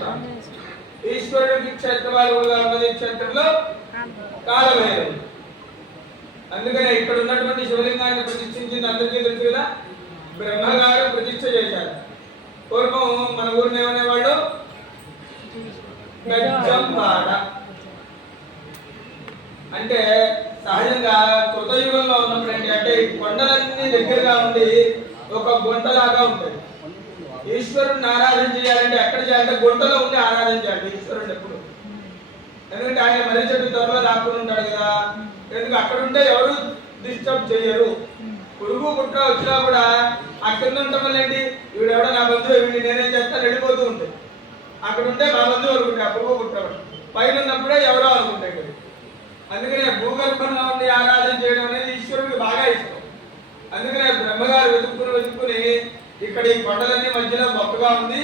స్వామి, ఈశ్వరుడికి క్షేత్రపాలకుడుగా ఉన్నది క్షేత్రంలో కాలభైరవుడు. అందుకనే ఇక్కడ ఉన్నటువంటి శివలింగాన్ని ప్రతిష్ఠించింది అందరికీ తెలుసు కదా, బ్రహ్మగారు ప్రతిష్ఠ చేశారు. పూర్వం మన ఊరిని ఏమనేవాళ్ళు, గజ్జంపాడ. అంటే సహజంగా కృతయుగంలో ఉన్నప్పుడు ఏంటి అంటే కొండలన్నీ దగ్గరగా ఉండి ఒక గుంటలాగా ఉంటాయి. ఈశ్వరుడిని ఆరాధన చేయాలంటే ఎక్కడ చేయాలంటే గుంటలో ఉండి ఆరాధన చేయాలి ఈశ్వరుడు ఎప్పుడు. ఎందుకంటే ఆయన మర్రి చెట్టు త్వరలో దాక్కుని ఉంటాడు కదా, ఎందుకు అక్కడ ఉంటే ఎవరు డిస్టర్బ్ చేయరు. పురుగు పుట్ట వచ్చినా కూడా ఆ కింద ఉండటం వల్ల ఏంటి, వీడు ఎవడో నా బంధువు, వీడిని నేనేం చేస్తా వెళ్ళిపోతూ ఉంటాయి. అక్కడ ఉంటే మా బంధువు అనుకుంటాయి, ఆ పురుగు పుట్టవాడు. పైన ఉన్నప్పుడే ఎవరో అనుకుంటాయి కదా. అందుకనే భూగర్భంలో ఉండి ఆరాధన చేయడం అనేది ఈశ్వరుడికి బాగా ఇష్టం. అందుకనే బ్రహ్మగారు వెతుక్కుని ఇక్కడ ఈ కొండలన్నీ మధ్యలో మొక్కగా ఉంది,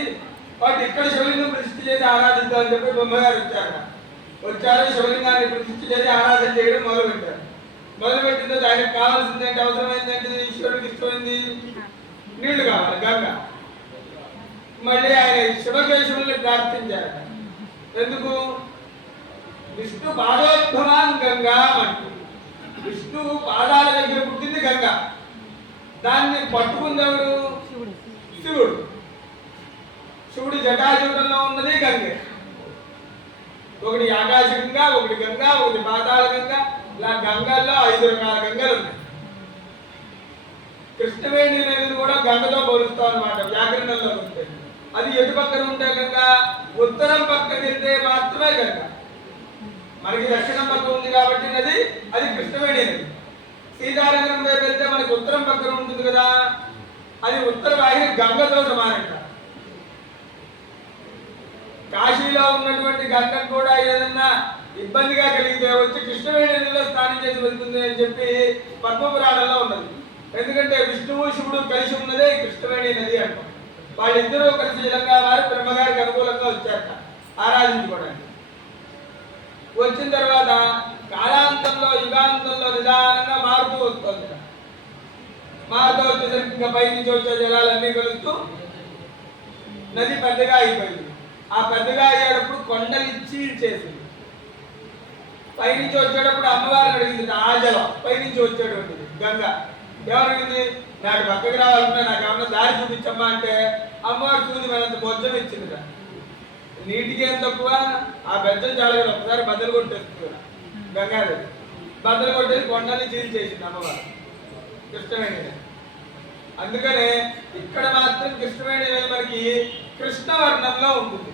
వాటి ఇక్కడ శివలింగం ప్రతిష్ఠ చేసి ఆరాధిద్దామని చెప్పి బ్రహ్మగారు వచ్చారు. శివలింగాన్ని ప్రతిష్ఠ చేసి ఆరాధన చేయడం మొదలుపెట్టారు. మొదలుపెట్టిన తర్వాత ఆయనకు కావాల్సింది ఏంటి, అవసరమైంది ఏంటి, ఈశ్వరుడికి ఇష్టమైంది నీళ్లు కావాలి, గంగ. మళ్ళీ ఆయన శివకేశవుల్ని ప్రార్థించారు. ఎందుకు, విష్ణు పాదోద్భవాన్ గంగా అంటూ, విష్ణు పాదాల దగ్గర పుట్టింది గంగ. దాన్ని పట్టుకుందెవరు, శివుడు. శివుడి జటాజూటంలో ఉన్నది గంగే. ఒకటి ఆకాశ గంగా, ఒకటి గంగా, ఒకటి పాతాళ గంగా. ఇలా గంగల్లో 5 రకాల గంగలు ఉన్నాయి. కృష్ణవేణి నదిని కూడా గంగతో పోలుస్తాం అన్నమాట వ్యాకరణంలో ఉంటుంది. అది ఎటు పక్కన ఉంటే గంగ, ఉత్తరం పక్కన వెళ్తే మాత్రమే గంగ. మనకి దక్షిణం పక్క ఉంది కాబట్టి నది అది కృష్ణవేణి నది. సీతానగరం వైపు వెళ్తే మనకి ఉత్తరం పక్కన ఉంటుంది కదా, అది ఉత్తర వాహిని గంగతో సమానంట. కాశీలో ఉన్నటువంటి గంగకు కూడా ఏదన్నా ఇబ్బందిగా కలిగితే వచ్చి కృష్ణవేణి నదిలో స్నానం చేసి వెళ్తుంది అని చెప్పి పద్మపురాణంలో ఉన్నది. ఎందుకంటే విష్ణువు శివుడు కలిసి ఉన్నదే కృష్ణవేణి నది అంటాం. వాళ్ళిద్దరూ కలిసి విధంగా వారు బ్రహ్మగారికి అనుకూలంగా వచ్చారట ఆరాధించుకోవడానికి. వచ్చిన తర్వాత కాలాంతంలో యుగాంతంలో నిదానంగా మారుతూ వస్తుంది. మారుతూ వచ్చేసరికి ఇంకా పైనుంచి వచ్చే జలాలన్నీ కలుస్తూ నది పెద్దగా అయిపోయింది. ఆ పెద్దగా అయ్యేటప్పుడు కొండలు చీల్చేసింది. పైనుంచి వచ్చేటప్పుడు అమ్మవారిని అడిగింది ఆ జలం పైనుంచి వచ్చేటువంటిది గంగ. ఎవరడిగింది, నాకు పక్కకి రావాలంటే నాకు ఏమన్నా దారి చూపించమ్మా అంటే అమ్మవారు చూసి మనంత బొజ్జం ఇచ్చింది. నీటికి ఏం తక్కువ, ఆ బెజ్జం చాలా కదా, ఒకసారి బద్దలు కొట్టేస్తుంది గంగాదేవి. బద్దలు కొట్టేసి కొండల్ని చీల్చేసింది అమ్మవారు కృష్ణవేణి. అందుకనే ఇక్కడ మాత్రం కృష్ణవేణి మనకి కృష్ణవర్ణంలో ఉంటుంది.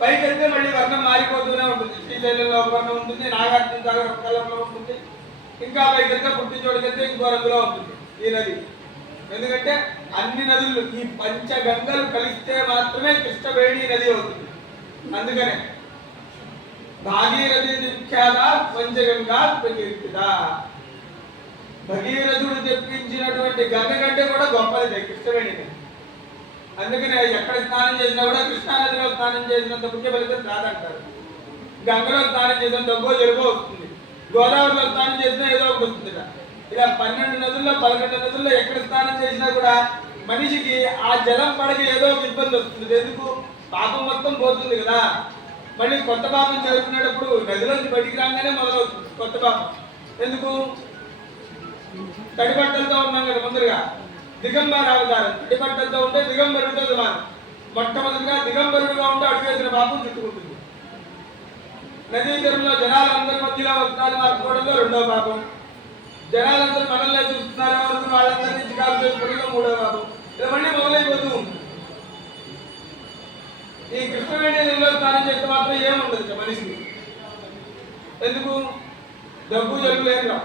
పైకి వెళ్తే మళ్ళీ వర్ణం మారిపోతూనే ఉంటుంది. శ్రీశైలంలో ఒక వర్ణం ఉంటుంది, నాగార్జున సాగర్ ఒక కలంలో ఉంటుంది, ఇంకా పైకి వెళ్తే పుట్టిన చోటుకెళ్తే ఇంకో రంగులో ఉంటుంది ఈ నది. ఎందుకంటే అన్ని నదులు ఈ పంచగంగలు కలిస్తే మాత్రమే కృష్ణవేణి నది అవుతుంది. అందుకనే భాగీరథి విఖ్యాత పంచగంగా ప్రకీర్తిత. భగీరథుడు తెప్పించినటువంటి గంగ కంటే కూడా గొప్పది కృష్ణవేణి నది. అందుకనే ఎక్కడ స్నానం చేసినా కూడా కృష్ణానదిలో స్నానం చేసినంత పుణ్య ఫలితం రాదంటారు. గంగలో స్నానం చేసిన దగ్గో జరుగో వస్తుంది, గోదావరిలో స్నానం చేసినా ఏదో ఒకటి వస్తుంది. ఇలా 12 నదుల్లో 11 నదుల్లో ఎక్కడ స్నానం చేసినా కూడా మనిషికి ఆ జలం పడక ఏదో ఒక ఇబ్బంది వస్తుంది. ఎందుకు, పాపం మొత్తం పోతుంది కదా. మళ్ళీ కొత్త పాపం చేరుకునేటప్పుడు నదిలోంచి బయటికి రాగానే మొదలవుతుంది కొత్త పాపం. ఎందుకు, తడిబట్టలతో ఉన్నాం కదా ముందరుగా, దిగంబర అవతారం. తడిబట్టలతో ఉంటే దిగంబరుడితో సమానం. మొట్టమొదటిగా దిగంబరుడుగా ఉంటే అడుగేసిన పాపం చుట్టుకుంటుంది. నదీ తీరంలో జనాలందరి మధ్యలో వస్త్రాలు మార్చుకోవడంలో 2వ పాపం. జనాలందరూ మనల్ని చూస్తున్నారో అనుకుని వాళ్ళందరినీ చికాకు చేసుకోవడంలో 3వ పాపం. ఇలా మళ్ళీ మొదలైపోతూ ఉంటుంది. ఈ కృష్ణవేణి నదిలో స్నానం చేస్తే మాత్రం ఏముండదు మనిషికి. ఎందుకు, దగ్గు జలుబు లేదు.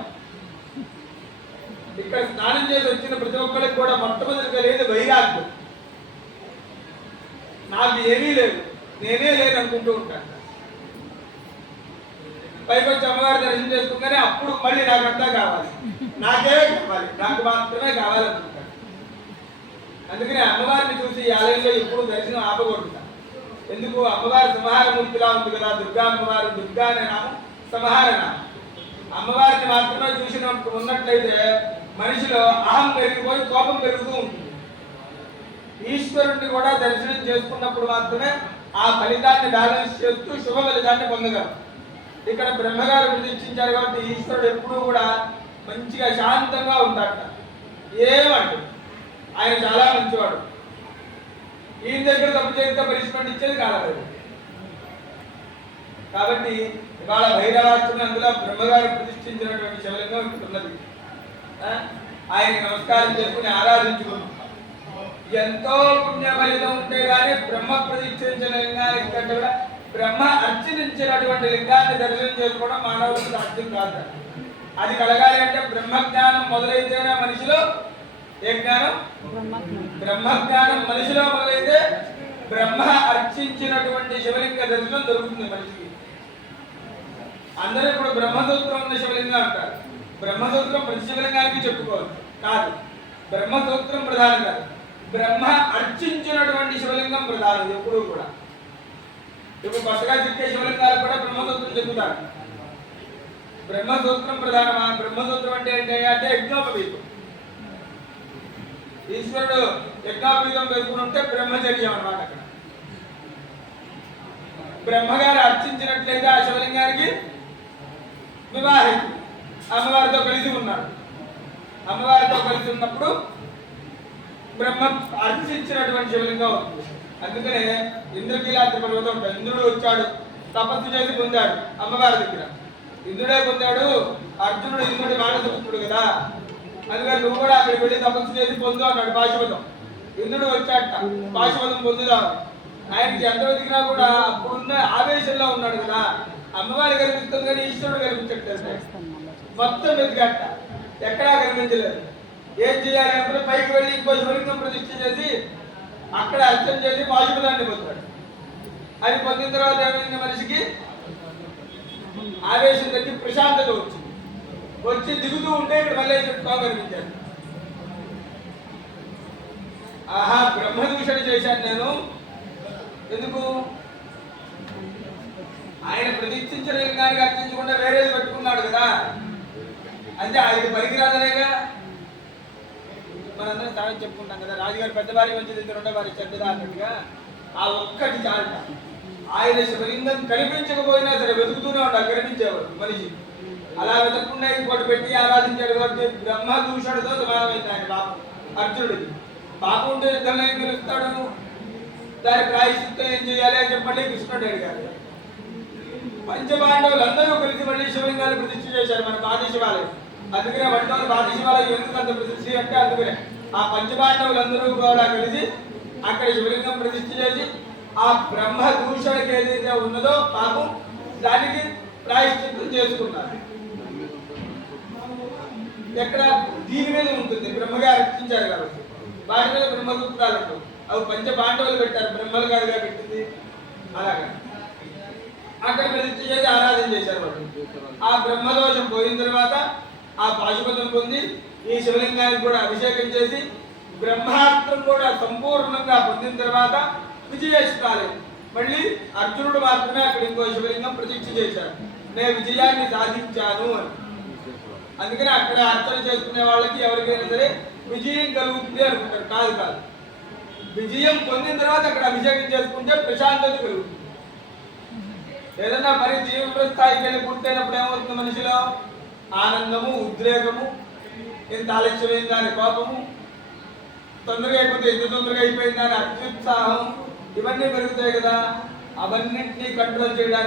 ఇక్కడ స్నానం చేసి వచ్చిన ప్రతి ఒక్కరికి కూడా మొట్టమొదటిగా లేదు వైరాగ్యం. నాకు ఏమీ లేదు, నేనే లేదు అనుకుంటూ ఉంటాను. పైకి వచ్చి అమ్మవారి దర్శనం చేసుకుంటేనే అప్పుడు మళ్ళీ నాకంతా కావాలి, నాకే కావాలి, నాకు మాత్రమే కావాలనుకుంటాను. అందుకనే అమ్మవారిని చూసి ఈ ఆలయంలో ఎప్పుడు దర్శనం ఆపకూడదు. ఎందుకు, అమ్మవారి సంహారమూర్తిలా ఉంది కదా దుర్గా అమ్మవారు. దుర్గా అనే నామం సంహార నామం. అమ్మవారిని మాత్రమే చూసినట్టు ఉన్నట్లయితే మనిషిలో అహం పెరిగిపోయి కోపం పెరుగుతూ ఉంటుంది. ఈశ్వరుణ్ణి కూడా దర్శనం చేసుకున్నప్పుడు మాత్రమే ఆ ఫలితాన్ని బ్యాలెన్స్ చేస్తూ శుభ ఫలితాన్ని పొందగలం. ఇక్కడ బ్రహ్మగారు ప్రతిష్ఠించారు కాబట్టి ఈశ్వరుడు ఎప్పుడూ కూడా మంచిగా శాంతంగా ఉంటాడట. ఏమంటే ఆయన చాలా మంచివాడు. ఈయన దగ్గర తప్పు చేస్తే పనిష్మెంట్ ఇచ్చేది కాదు. కాబట్టి ఇవాళ భైరవార్చుని అందులో బ్రహ్మగారు ప్రతిష్ఠించినటువంటి శివలింగం ఇక్కడ ఉన్నది. ఆయన నమస్కారం చేసుకుని ఆరాధించుకున్నాం. ఎంతో పుణ్య ఫలితం ఉంటే కానీ బ్రహ్మ ప్రతిష్ఠించిన లింగానికి కంటే కూడా బ్రహ్మ అర్చనించినటువంటి లింగాన్ని దర్శనం చేసుకోవడం మానవులకు సాధ్యం కాదు. అది కలగాలి అంటే బ్రహ్మజ్ఞానం మొదలైతేనే మనిషిలో ఏ జ్ఞానం? బ్రహ్మజ్ఞానం మనిషిలో మొదలైతే బ్రహ్మ అర్చించినటువంటి శివలింగ దర్శనం దొరుకుతుంది మనిషికి. అందరూ ఇప్పుడు బ్రహ్మసూత్రం ఉన్న శివలింగం అంటారు. బ్రహ్మసూత్రం ప్రతి శివలింగానికి చెప్పుకోవచ్చు కాదు. బ్రహ్మసూత్రం ప్రధానం కాదు, బ్రహ్మ అర్చించినటువంటి శివలింగం ప్రధానం ఎప్పుడూ కూడా. ఇప్పుడు కొత్తగా చిక్కే శివలింగాలు కూడా బ్రహ్మసూత్రం చెప్తారు. బ్రహ్మసూత్రం ప్రధానమా? బ్రహ్మసూత్రం అంటే ఏంటంటే యజ్ఞోపవీతం. ఈశ్వరుడు యజ్ఞోపవీతం వేసుకుని ఉంటే బ్రహ్మచర్యం అన్నమాట. అక్కడ బ్రహ్మగారు అర్చించినట్లయితే ఆ శివలింగానికి వివాహితుడు, అమ్మవారితో కలిసి ఉన్నాడు. అమ్మవారితో కలిసి ఉన్నప్పుడు బ్రహ్మ అర్చించినటువంటి శివలింగం అవుతుంది. అందుకనే ఇంద్రకీలాద్రి పర్వతం ఉంటుంది. ఇంద్రుడు వచ్చాడు, తపస్సు చేసి పొందాడు అమ్మవారి దగ్గర. ఇంద్రుడే పొందాడు, అర్జునుడు ఇంద్రుడి మానసపుత్రుడు కదా, అందుకని నువ్వు కూడా అక్కడికి వెళ్ళి తపస్సు చేసి పొందు అన్నాడు పాశుపతం. ఇంద్రుడు వచ్చాట పాశుపతం పొందుదాం. ఆయనకి ఎంత వెతికినా కూడా అప్పుడున్న ఆవేశంలో ఉన్నాడు కదా, అమ్మవారి కనిపిస్తుంది కానీ ఈశ్వరుడు కనిపించట్లేదు. మొత్తం వెతికాట, ఎక్కడా కనిపించలేదు. ఏం చేయాలి అనుకుని పైకి వెళ్ళి ఇంకో శివలింగం ప్రతిష్ఠ చేసి అక్కడ అర్చన చేసి పాశుపతాన్ని పొందాడు. అది పొందిన తర్వాత ఏమైంది? మనిషికి ఆవేశం తగ్గి ప్రశాంతత వచ్చింది. వచ్చి దిగుతూ ఉంటే ఇక్కడ మళ్ళీ చెప్పుకో కనిపించాడు. ఆహా, బ్రహ్మదూషణ చేశాను నేను. ఎందుకు? ఆయన ప్రతిష్ఠించిన లింగానికి అర్చించకుండా వేరేది పెట్టుకున్నాడు కదా, అంటే ఆయన పనికిరాదనేగా. మనందరం చాలా చెప్పుకుంటాం కదా, రాజుగారి పెద్ద భార్య మంచిది, రెండో భార్య చెడ్డదా అన్నట్టుగా. ఆ ఒక్కటి చాలట. ఆయన శివలింగం కనిపించకపోయినా సరే వెతుకుతూనే ఉండాలి, కనిపించేవాడు మనిషి. అలా వెతకుండా ఇంకోటి పెట్టి ఆరాధించాడు కాబట్టి బ్రహ్మదూషణతో సమానమైంది ఆయన పాపం. అర్జునుడికి పాపం ఉంటే యుద్ధంలో ఏం గెలుస్తాడు? దాని ప్రాయశ్చిత్తం ఏం చేయాలి అని చెప్పండి కృష్ణుడు అడిగారు. పంచపాండవులు అందరూ కలిసి మళ్ళీ శివలింగాన్ని ప్రతిష్ఠ చేశారు మన పాది శివాలయం. అందుకనే వంటలు పాది శివాలయం ఎందుకు అంత ప్రతిష్ఠ అంటే అందుకనే ఆ పంచపాండవులందరూ కూడా కలిసి అక్కడ శివలింగం ప్రతిష్ఠ చేసి ఆ బ్రహ్మ దూషణకి ఏదైతే ఉన్నదో పాపం దానికి ప్రాయశ్చిత్తం చేసుకున్నారు. ఎక్కడ? దీని మీద ఉంటుంది, బ్రహ్మగారు రక్షించారు కాబట్టి వాటి మీద బ్రహ్మసూత్రాలు ఉంటాయి. అవి పంచ పాండవులు పెట్టారు, బ్రహ్మలు గారుగా పెట్టింది. అలాగా అక్కడ ప్రతిష్ఠ చేసి ఆరాధన చేశారు వాళ్ళు. ఆ బ్రహ్మదోషం పోయిన తర్వాత ఆ పాశుపతం పొంది ఈ శివలింగానికి కూడా అభిషేకం చేసి బ్రహ్మాస్త్రం కూడా సంపూర్ణంగా పొందిన తర్వాత విజయేష్టాలి. మళ్ళీ అర్జునుడు మాత్రమే అక్కడ ఇంకో శివలింగం ప్రతిష్ఠ చేశారు. నేను విజయాన్ని సాధించాను అని. అందుకని అక్కడ అర్చన చేసుకునే వాళ్ళకి ఎవరికైనా సరే విజయం కలుగుతుంది అనుకుంటారు. కాదు కాదు, విజయం పొందిన తర్వాత అక్కడ అభిషేకం చేసుకుంటే ప్రశాంతత కలుగుతుంది. ఏదన్నా పని జీవిత స్థాయికి వెళ్ళి పూర్తయినప్పుడు ఏమవుతుంది? మనిషిలో ఆనందము, ఉద్రేకము, ఎంత ఆలస్యమైందా అని కోపము, తొందరగా అయిపోతే ఎంత తొందరగా అయిపోయిందా అని అత్యుత్సాహం, ఇవన్నీ పెరుగుతాయి కదా. అవన్నింటినీ కంట్రోల్ చేయడానికి